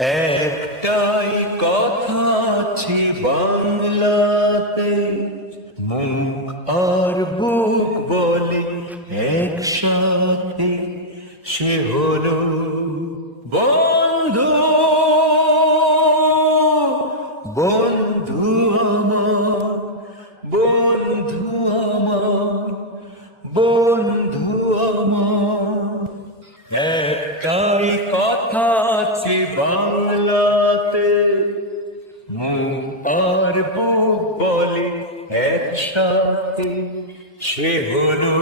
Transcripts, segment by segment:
একটাই কথা আছে বাংলাতে, মুখ আর বুক বলে একসাথে, সে হলো বন্ধু। বন্ধু আমার, বন্ধু আমার, বন্ধু আমার। একটাই কথা আছে বাংলাতে, মুখ আর বুক বলে একসাথে, সে হলো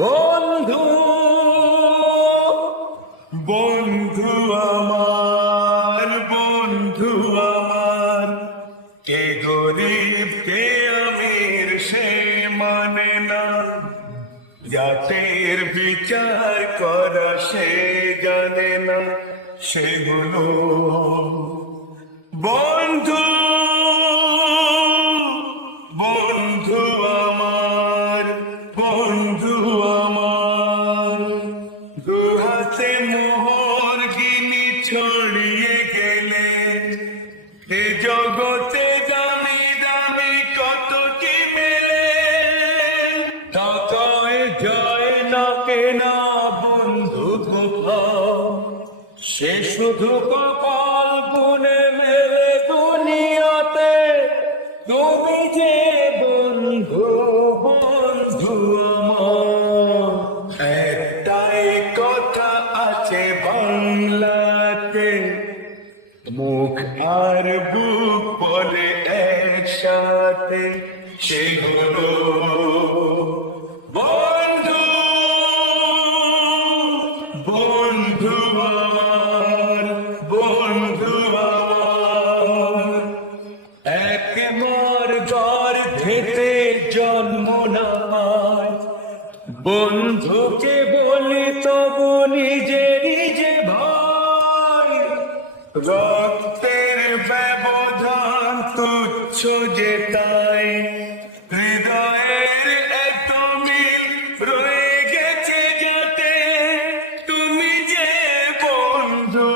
বন্ধু। বন্ধু আমার, বন্ধু আমার। কে গরিব কে আমির সে মানে না, জাতের বিচার করা সে জানে না, সেগুলো বন্ধু। বন্ধু আমার, বন্ধু আমার। দু হাতে মোহর গিনি ছড়িয়ে গেলে এ জগতে দামি দামি কত কি মেলে। টাকায় যায় না কেনা বন্ধু কোথাও, সে শুধু কপাল গুনে মেলে দুনিয়াতে। তুমি যে বন্ধু, বন্ধু আমার। একটাই কথা আছে বাংলাতে, মুখ আর বুক বলে একসাথে, সে হলো বন্ধু। বন্ধু আমার, বন্ধু আমার। একবার ঘর থেকে জন্ম নেয়, বন্ধুকে বলি তবু নিজে নিজে ভাই। রক্তের ব্যবধান তুচ্ছ যে তাই, হৃদয়ের এত মিল রয়ে গেছে যাতে। তুমি যে বন্ধু,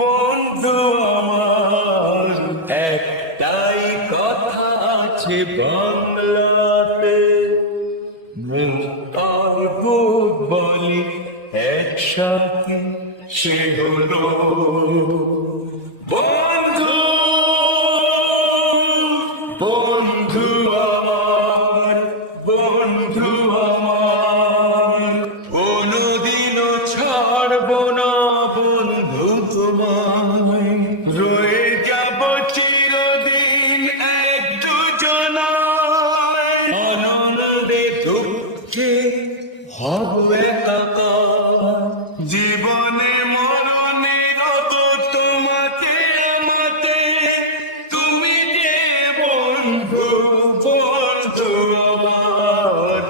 বন্ধু আমার। একটাই কথা আছে বাংলাতে, মুখ আর বুক বলি একসাথে, সে হলো বন্ধু। বন্ধু আমার, বন্ধু আমার। কোনদিনও ছাড়ব না বন্ধু তোমায়, রয়ে যাব চিরদিন এক দুজনায়। আনন্দে দুঃখে হব একাকার, জীবনে মরণে রত তোমাকে মতে। তুমি যে বন্ধু, বন্ধু আমার।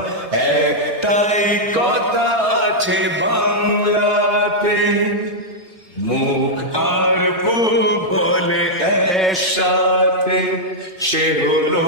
একটাই কথা আছে বাংলাতে, মুখ আর বুক বলে একসাথে, সে হলো